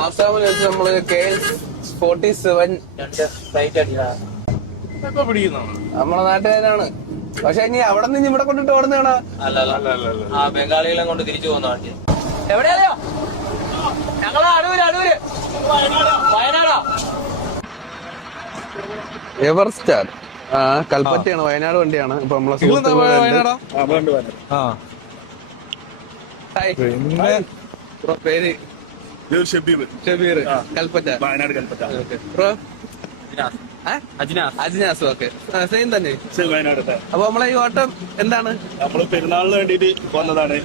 ആസാമിൽ വെച്ച് നമ്മള് KL-47 നമ്മളെ നാട്ടുകാരാണ്. പക്ഷെ ഇനി അവിടെ നിന്ന് ഇവിടെ കൊണ്ടിട്ട് ഓടുന്നതാണോ? അല്ല ബംഗാളികളെ കൊണ്ട് തിരിച്ചു പോകുന്ന വണ്ടി. എവിടെയാ? ഞങ്ങളാ അടൂര് വയനാടാ. എവർ സ്റ്റാർ കൽപ്പറ്റയാണ്, വയനാട് വണ്ടിയാണ്. ഇപ്പൊ നമ്മളെ പേര് Shabeer, Kalpetta, Wayanad Kalpetta. Bro Ajnas. Okay, same തന്നെ വയനാട്. അപ്പൊ നമ്മളെ ഈ ഓട്ടം എന്താണ്? നമ്മള് പെരുന്നാളിന് വേണ്ടിട്ട് വന്നതാണ്.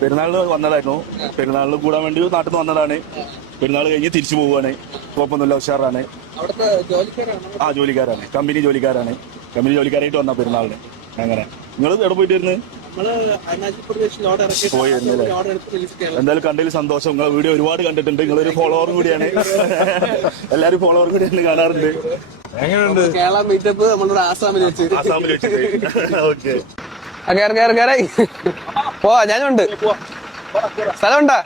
പെരുന്നാളിന് വന്നതായിരുന്നു. പെരുന്നാളിന് കൂടാൻ വേണ്ടി നാട്ടിൽ നിന്ന് വന്നതാണ്. പെരുന്നാൾ കഴിഞ്ഞ് തിരിച്ചു പോവുകയാണ്. കുഴപ്പമൊന്നുമില്ല, ഉഷാറാണ്. ജോലിക്കാരാണ്, കമ്പനി ജോലിക്കാരാണ്. കമ്പനി ജോലിക്കാരായിട്ട് വന്ന പെരുന്നാളിന്. അങ്ങനെ നിങ്ങൾ എവിടെ പോയിട്ട് വരുന്നത്? പോയി വരുന്നല്ലേ? എന്തായാലും കണ്ടതിൽ സന്തോഷം. നിങ്ങളെ വീഡിയോ ഒരുപാട് കണ്ടിട്ടുണ്ട്. നിങ്ങളൊരു ഫോളോവറും കൂടിയാണ്. എല്ലാരും ഫോളോവർ കൂടിയാണ്, കാണാറുണ്ട്. എങ്ങനെയുണ്ട് കേരള മീറ്റപ്പ് നമ്മളുടെ ആസാമിൽ വെച്ച്? ഓക്കെ, പോവാ. ഞാനുണ്ട്, സ്ഥലമുണ്ടാ?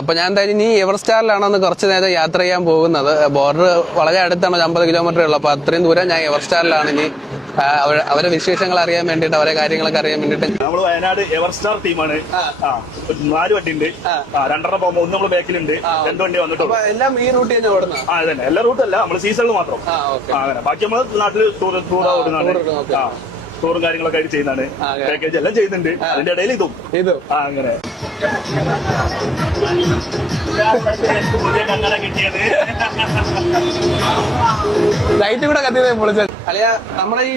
അപ്പൊ ഞാൻ എന്തായാലും ഇനി എവർ സ്റ്റാറിലാണ് കുറച്ച് നേരം യാത്ര ചെയ്യാൻ പോകുന്നത്. ബോർഡർ വളരെ അടുത്താണ്, 50 കിലോമീറ്റർ ഉള്ളു. അപ്പൊ അത്രയും ദൂരം ഞാൻ എവർ സ്റ്റാറിലാണ് ഇനി അവരെ വിശേഷങ്ങൾ അറിയാൻ വേണ്ടിട്ട്, അവരെ കാര്യങ്ങളൊക്കെ അറിയാൻ വേണ്ടിട്ട്. നമ്മള് വയനാട് എവർ സ്റ്റാർ ടീമാണ്. 4 വണ്ടി ഉണ്ട്. 2 പോകുമ്പോ 1 നമ്മള് ബാക്കിലുണ്ട്. 2 വണ്ടി വന്നിട്ടുണ്ട്. എല്ലാം ഈ റൂട്ട് തന്നെ ഓടുന്നത്? അതന്നെ, എല്ലാ റൂട്ടും അല്ല, നമ്മള് സീസണിൽ മാത്രം. അങ്ങനെ ബാക്കി നമ്മള് നാട്ടില് ടൂർ ഓടുന്നതാണ്. ടൂറും കാര്യങ്ങളൊക്കെ ആയിട്ട് ചെയ്യുന്നതാണ്. പാക്കേജ് എല്ലാം ചെയ്യുന്നുണ്ട്. അതിന്റെ ഇടയിൽ ഇതും അങ്ങനെ കിട്ടിയത്. ലൈറ്റ് കൂടെ കത്തിയത് പൊളിച്ചത്. അല്ല, നമ്മുടെ ഈ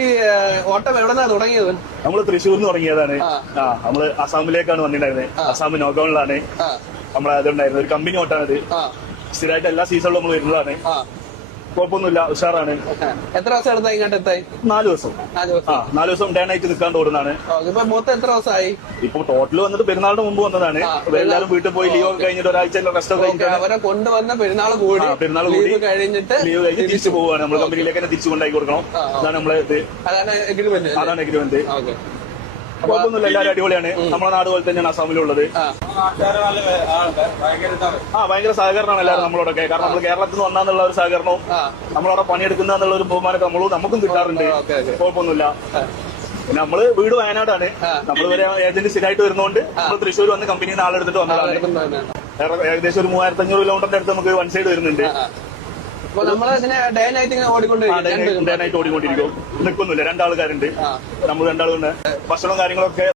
ഓട്ടം എവിടെന്നാ തുടങ്ങിയത്? നമ്മള് തൃശ്ശൂരിന്ന് തുടങ്ങിയതാണ്. നമ്മള് അസാമിലേക്കാണ് വന്നിട്ടുണ്ടായിരുന്നത്. അസാം നോഗോണിലാണ് നമ്മളെ അതുണ്ടായിരുന്നത്. ഒരു കമ്പനി ഓട്ടാണത്. സ്ഥിരമായിട്ട് എല്ലാ സീസണിലും നമ്മൾ വരുന്നതാണ്. കുഴപ്പമൊന്നുമില്ല, ഉഷാറാണ്. എത്ര ദിവസം എടുത്താ ഇങ്ങോട്ട് എത്തായി? 4 ദിവസം. 4 ദിവസം ഡേ നൈറ്റ് നിൽക്കാണ്ട് ഓടുന്നതാണ്. ഇപ്പൊ മൊത്തം എത്ര ദിവസമായി? ഇപ്പൊ ടോട്ടൽ വന്നിട്ട് പെരുന്നാളിന് മുമ്പ് വന്നതാണ്. എല്ലാവരും വീട്ടിൽ പോയി ലീവ് കഴിഞ്ഞിട്ട് ഒരാഴ്ച റെസ്റ്റ് ഒക്കെ കഴിഞ്ഞിട്ട് അവരെ കൊണ്ടുവന്ന പെരുന്നാൾ കൂടി ലീവ് കഴിഞ്ഞിട്ട് തിരിച്ചു പോവുകയാണ്. നമ്മൾ കമ്പനിയിലേക്ക് തന്നെ തിരിച്ചു കൊണ്ടായി കൊടുക്കണം. അതാണ് നമ്മളെ ഇത്. അതാണ് എഗ്രിമെന്റ്. കുഴപ്പമൊന്നുമില്ല, എല്ലാവരും അടിപൊളിയാണ്. നമ്മളെ നാട് പോലെ തന്നെയാണ് അസാമിലുള്ളത്. ഭയങ്കര സഹകരണമാണ് എല്ലാവരും നമ്മളോടൊക്കെ. കാരണം നമ്മൾ കേരളത്തിൽ നിന്ന് വന്നാന്നുള്ള ഒരു സഹകരണവും നമ്മളവിടെ പണിയെടുക്കുന്ന എന്നുള്ള ഒരു ബഹുമാനമൊക്കെ നമുക്കും കിട്ടാറുണ്ട്. കുഴപ്പമൊന്നുമില്ല. പിന്നെ നമ്മള് വീട് വയനാടാണ്. നമ്മൾ വരെ ഏജന്റ് സ്ഥിരമായിട്ട് വരുന്നതുകൊണ്ട് നമ്മൾ തൃശ്ശൂർ വന്ന് കമ്പനിയിൽ നിന്ന് ആളെടുത്തിട്ട് വന്നതാണ്. ഏകദേശം ഒരു 3500 കിലോമീറ്ററിന്റെ അടുത്ത് നമുക്ക് വൺ സൈഡ് വരുന്നുണ്ട്. ഡേ നൈറ്റ് ഓടിക്കൊണ്ടിരിക്കും. നിൽക്കുന്നില്ല, 2 ആൾക്കാരുണ്ട്. നമ്മൾ 2 ആളുണ്ട്. ഭക്ഷണവും കാര്യങ്ങളൊക്കെ